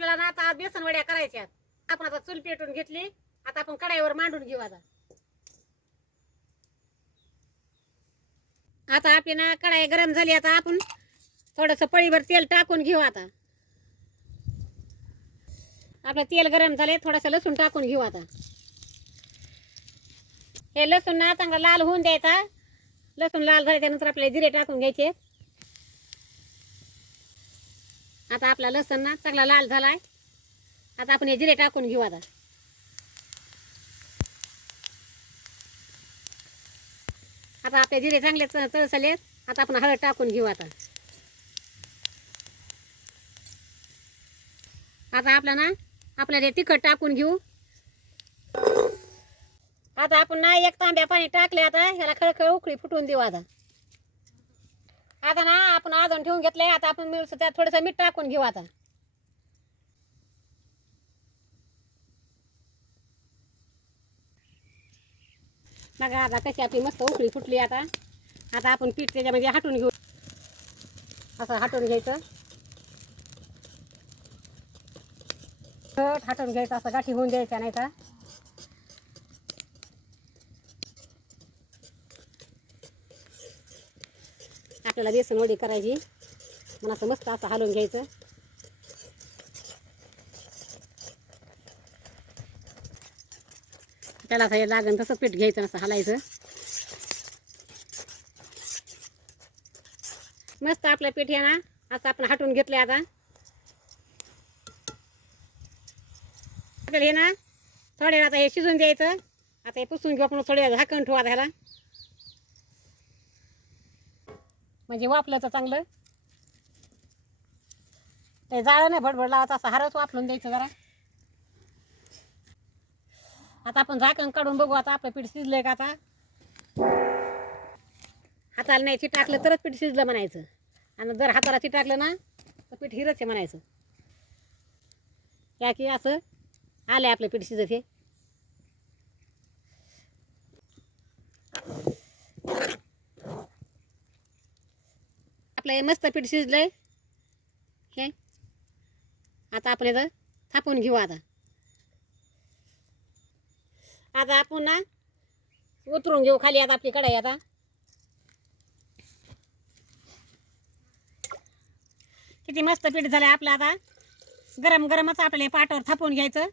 आपल्याला ना आता बेसन वड्या करायच्या आपण आता चूल पेटून घेतली आता आपण कढाईवर मांडून घेऊ आता. आता आपली ना कढाई गरम झाली आता आपण थोडस पळीभर तेल टाकून घेऊ आता. आपलं तेल गरम झाले थोडंसं लसूण टाकून घेऊ आता. हे लसूण ना चांगला लाल होऊन द्यायचा. लसूण लाल झाल्याच्यानंतर आपल्याला जिरे टाकून घ्यायचे. आता आपला लसण ना चांगला लाल झाला आहे आता आपण हे जिरे टाकून घेऊ आता. आता आपले जिरे चांगले तळसले आता आपण हळद टाकून घेऊ आता. आता आपला ना आपल्याला हे तिखट टाकून घेऊ. आता आपण ना एक तांब्या पाणी टाकले आता ह्याला खळखळ उकळी फुटून देऊ आता. आता ना आपण अजून ठेवून घेतलंय आता आपण मिळून त्यात थोडंसं मीठ टाकून घेऊ आता. बघा आता कशी आपली मस्त उकळी फुटली आता. आता आपण पीठ त्याच्यामध्ये हाटून घेऊ. असं हाटून घ्यायचं. घट हाटून घ्यायचं असं गाठी होऊन द्यायच्या नाही का आपल्याला बेसन वडी करायची. मला असं मस्त असं हलवून घ्यायचं. त्याला असं हे लागन तसं पीठ घ्यायचं असं हलायचं. मस्त आपलं पीठ आहे ना असं आपण हटवून घेतलं आता. आपल्याला हे ना थोड्या वेळ आता हे शिजून द्यायचं. आता हे पुसून घेऊ आपण थोड्या वेळ झाकण ठेवू आता ह्याला. म्हणजे वापलं तर चांगलं. ते जाळं नाही भडभड लावायचं असं हारच वापरून द्यायचं जरा. आता आपण झाकण काढून बघू आता आपलं पीठ शिजलंय का आता? हाताला नाही टाकलं तरच पीठ शिजलं म्हणायचं. आणि जर हाताला टाकलं ना तर पीठ हिरच आहे म्हणायचं. या की असं आलं आपलं पीठ शिजत हे. आपलं हे मस्त पीठ शिजलंय. हे. आता आपण याचं थापून घेऊ आता. आता आपण ना उतरून घेऊ खाली आता आपली कढाई आता. किती मस्त पीठ झालं आपलं आता. गरम गरमच आपल्याला पाटावर थापून घ्यायचं.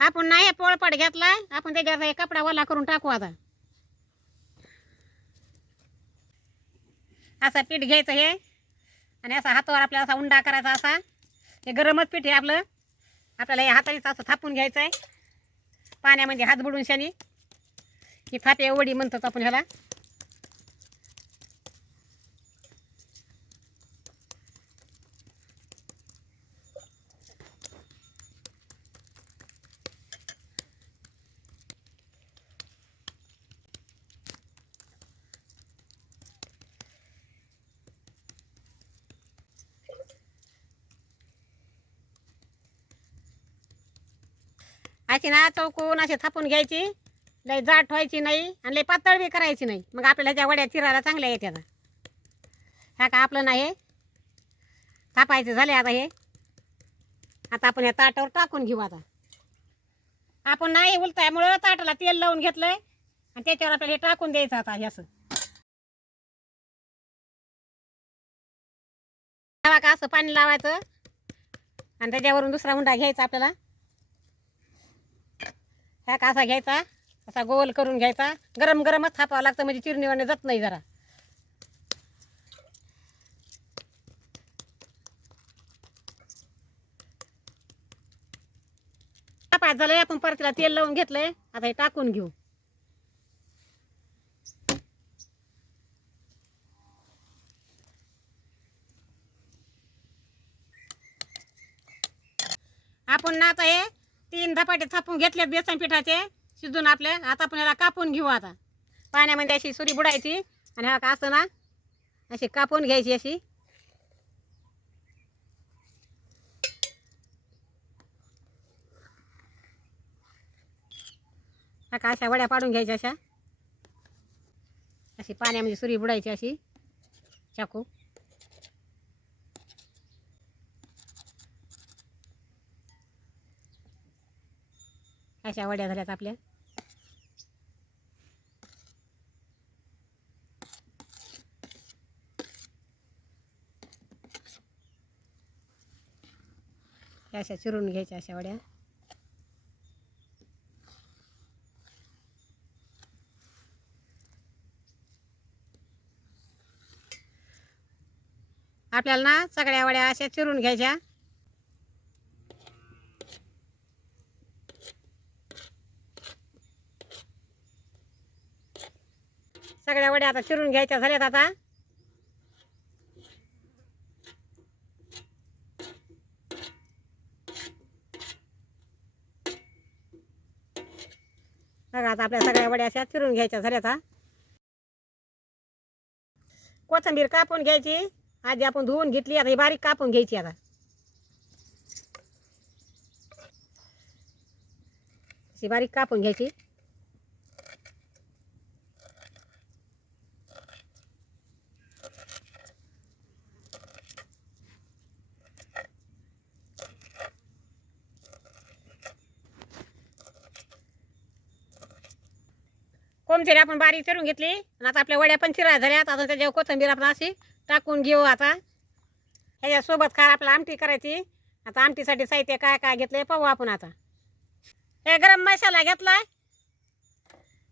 आपण नाही हे पोळपाट घेतला आपण त्याच्यावर कपडा ओला करून टाकू आता. असा पीठ घ्यायचं हे. आणि असा हातावर आपल्याला असा उंडा करायचा असा. हे गरमच पीठ आहे आपलं. आपल्याला हे हातानेच असं थापून घ्यायचं आहे पाण्यामध्ये हात बुडून शानी. ही थापे वडी म्हणतात आपण ह्याला. अशी ना चौकून अशी थापून घ्यायची लय जाड ठेवायची नाही आणि लय पातळ बी करायची नाही. मग आपल्याला ह्याच्या वड्या चिरायला चांगल्या येत्या ह्या का आपलं नाही हे? झाले आता हे. आता आपण या ताटावर टाकून घेऊ आता. आपण नाही उलतायमुळं ताटाला तेल लावून घेतलंय आणि त्याच्यावर आपल्याला हे टाकून द्यायचं आता हे असं. लावा का असं पाणी लावायचं? आणि त्याच्यावरून दुसरा हुंडा घ्यायचा आपल्याला. ह्या का असा घ्यायचा असा गोल करून घ्यायचा. गरम गरमच थापावं लागतं म्हणजे चिरणीवाने जात नाही जरा. पाच झालंय आपण परत तिला तेल लावून घेतलंय. आता हे टाकून घेऊ. आपण ना आता हे तीन धपाटे थापून घेतलेत बेसन पिठाचे शिजून आपले. आता आपण याला कापून घेऊ आता. पाण्यामध्ये अशी सुरी बुडायची. आणि हा का असं ना अशी कापून घ्यायची अशी. का अशा वड्या पाडून घ्यायच्या अशा. अशी पाण्यामध्ये सुरी बुडायची अशी. चाकू. अशा वड्या झाल्यात आपल्या? अशा चिरून घ्यायच्या अशा वड्या. आपल्याला ना सगळ्या वड्या अशा चिरून घ्यायच्या. सगळ्या वड्या आता चिरून घ्यायच्या झाल्यात आता. बघा आता आपल्या सगळ्या वड्या अशा चिरून घ्यायच्या झाल्यात कोथंबीर कोथिंबीर कापून घ्यायची. आधी आपण धुवून घेतली आता ही बारीक कापून घ्यायची आता. बारीक कापून घ्यायची. कोथिंबीर आपण बारीक चिरून घेतली आणि आता आपल्या वड्या पण चिरा झाल्यात आता त्याच्यावर कोथिंबीर आपण अशी टाकून घेऊ आता. ह्याच्यासोबत काय आपला आमटी करायची. आता आमटीसाठी साहित्य काय काय घेतलंय पाहू आपण आता. हे गरम मसाला घेतलाय.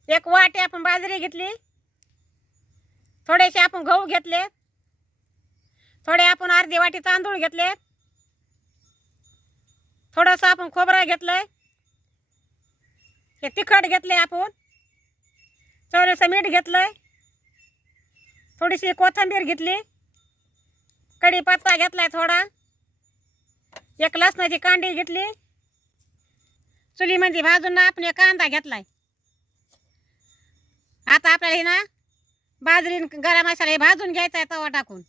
एक वाटी आपण बाजरी घेतली. थोडेसे आपण गहू घेतले थोडे आपण अर्धी वाटी तांदूळ घेतले थोडंसं आपण खोबरं घेतलंय. हे तिखट घेतले आपण. थोडंसं मीठ घेतलंय. थोडीशी कोथिंबीर घेतली. कढीपत्ता घेतलाय थोडा. एक लसणाची कांडी घेतली. चुलीमध्ये भाजून ना आपण एक कांदा घेतलाय. आता आपल्याला हे ना बाजरी गरम मसाला हे भाजून घ्यायचा आहे तवा टाकून.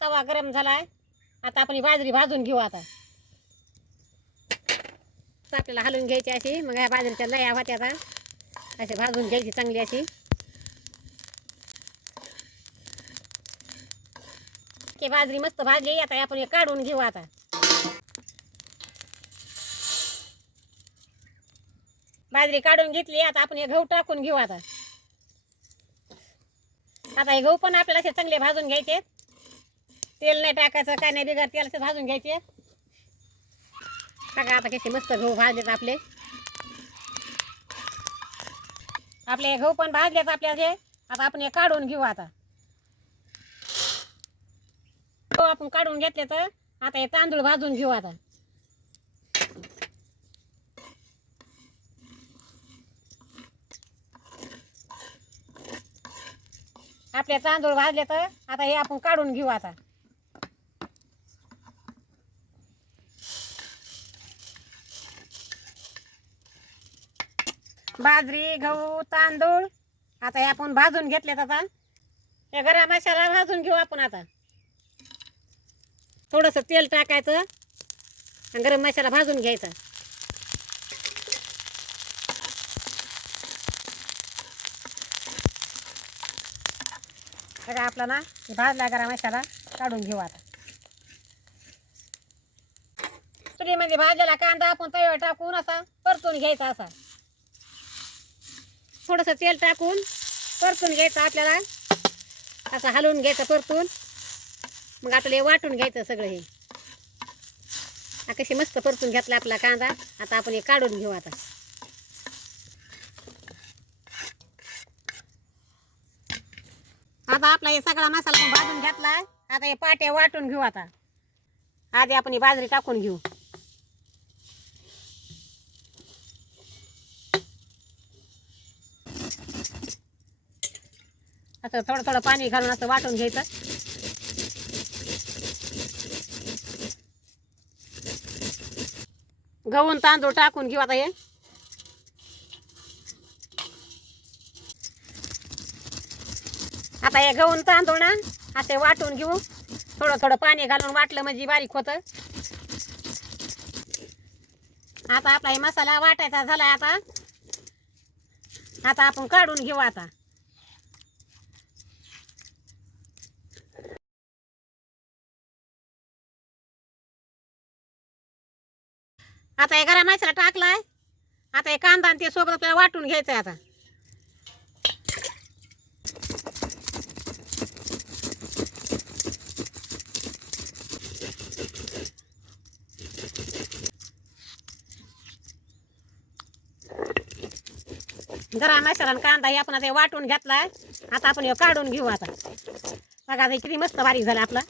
तवा गरम झालाय. आता आपण बाजरी भाजून घेऊ आता. आता आपल्याला हलवून घ्यायची अशी. मग ह्या बाजरीच्या लया होत्या आता भाजून घ्यायची चांगली अशी. की बाजरी मस्त भाजली आता आपण हे काढून घेऊ आता. बाजरी काढून घेतली आता आपण हे गहू टाकून घेऊ आता. आता हे गहू पण आपल्याला असे चांगले भाजून घ्यायचे. तेल नाही टाकायचं काय नाही बिगर तेलाचे भाजून घ्यायचे. बघा आता कसे मस्त गहू भाजलेत आपले. आपले हे गहू पण भाजलेत आपल्याचे आता आपण हे काढून घेऊ आता. गहू आपण काढून घेतले तर आता हे तांदूळ भाजून घेऊ आता. आपले तांदूळ भाजले तर आता हे आपण काढून घेऊ आता. बाजरी गहू तांदूळ. आता हे आपण भाजून घेतलेत आता. हे गरम मसाला भाजून घेऊ आपण आता. थोडंसं तेल टाकायचं आणि गरम मसाला भाजून घ्यायचा. बघा आपला ना भाजला गरम मसाला काढून घेऊ आता. चुलीमध्ये भाजलेला कांदा आपण तव्यावर टाकून असा परतून घ्यायचा असा. थोडंसं तेल टाकून परतून घ्यायचं आपल्याला. असं हलवून घ्यायचं परतून. मग आपल्याला हे वाटून घ्यायचं सगळं हे. कशी मस्त परतून घेतला आपला कांदा. आता आपण हे काढून घेऊ आता. आता आपला हे सगळा मसाला भाजून घेतला आता हे पाट्या वाटून घेऊ आता. आधी आपण ही बाजरी टाकून घेऊ. असं थोडं थोडं पाणी घालून असं वाटून घ्यायचं. गहून तांदूळ टाकून घेऊ आता हे. आता हे गहून तांदूळ ना असे वाटून घेऊ. थोडं थोडं पाणी घालून वाटलं म्हणजे बारीक होतं. आता आपला हे मसाला वाटायचा झाला आता. आता आपण काढून घेऊ आता. आता हे गरम मसाला टाकलाय. आता हे कांदा आणि ते सोबत आपल्याला वाटून घ्यायचं आहे आता गरा मसाला कांदा हे आपण आता वाटून घेतलाय. आता आपण हे काढून घेऊ आता. बघा आता किती मस्त बारीक झालं आपला.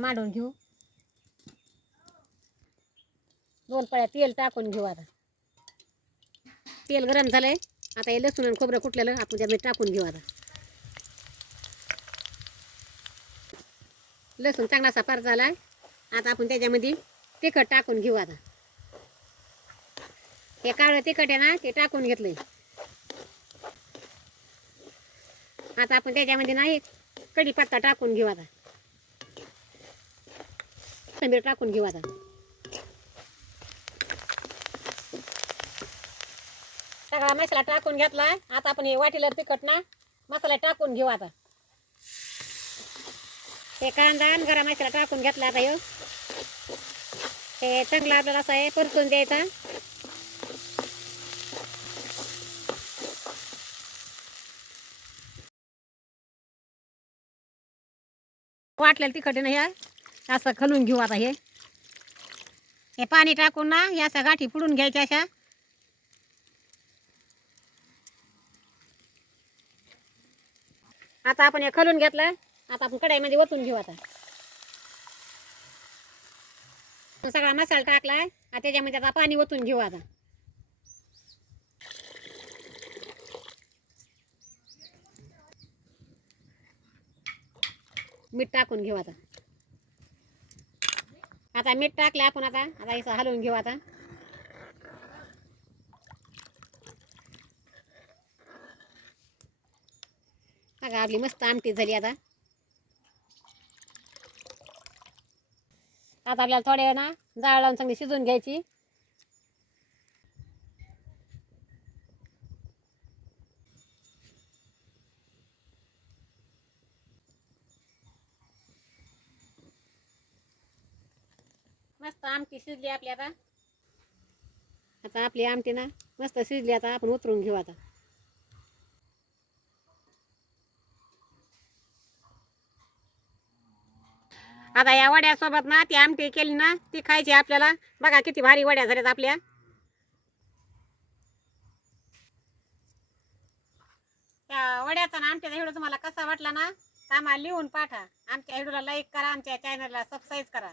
मांडून घेऊ. दोन पळ्या तेल टाकून घेऊ आता. तेल गरम झालंय. आता हे लसूण आणि खोबरं कुटलेलं आपण त्यामध्ये टाकून घेऊ आता. लसूण चांगलासा पार झाला आता आपण त्याच्यामध्ये तिखट टाकून घेऊ आता. हे काळं तिखट आहे ना ते टाकून घेतलंय. आता आपण त्याच्यामध्ये ना एक कढीपत्ता टाकून घेऊ आता. कोथिंबीर टाकून घेऊ आता. सगळा मसाला टाकून घेतला. आता आपण हे वाटीला तिखट ना मसाला टाकून घेऊ आता. हे कांदा गरम मसाला टाकून घेतला आता ह्यो. हे चांगला आपल्याला असं आहे परतून द्यायचा. वाटलेलं तिखट ना ह्या? असं खलून घेऊ आता हे. हे पाणी टाकून ना या अशा गाठी पुडून घ्यायच्या अशा. आता आपण हे खलून घेतलं आता आपण कढाईमध्ये ओतून घेऊ आता. सगळा मसाला टाकलाय आता त्याच्यामध्ये आता पाणी ओतून घेऊ आता. मीठ टाकून घेऊ आता. आता मीठ टाकले आपण आता. आता असं हलवून घेऊ आता. बघा आपली मस्त आमटी झाली आता. आता आपल्याला थोड्या वेळ ना जाळ लावून चांगली शिजवून घ्यायची. मस्त आमटी शिजली आपली आता. आता आपली आमटी ना मस्त शिजली आता आपण उतरून घेऊ आता. आता या वड्यासोबत ना ती आमटी केली ना ती खायची आपल्याला. बघा किती भारी वड्या झाल्यात आपल्या. त्या वड्याचा ना आमच्या व्हिडिओ तुम्हाला कसा वाटला ना आम्हाला लिहून पाठा. आमच्या व्हिडिओला लाईक करा आमच्या चॅनलला सबस्क्राईब करा.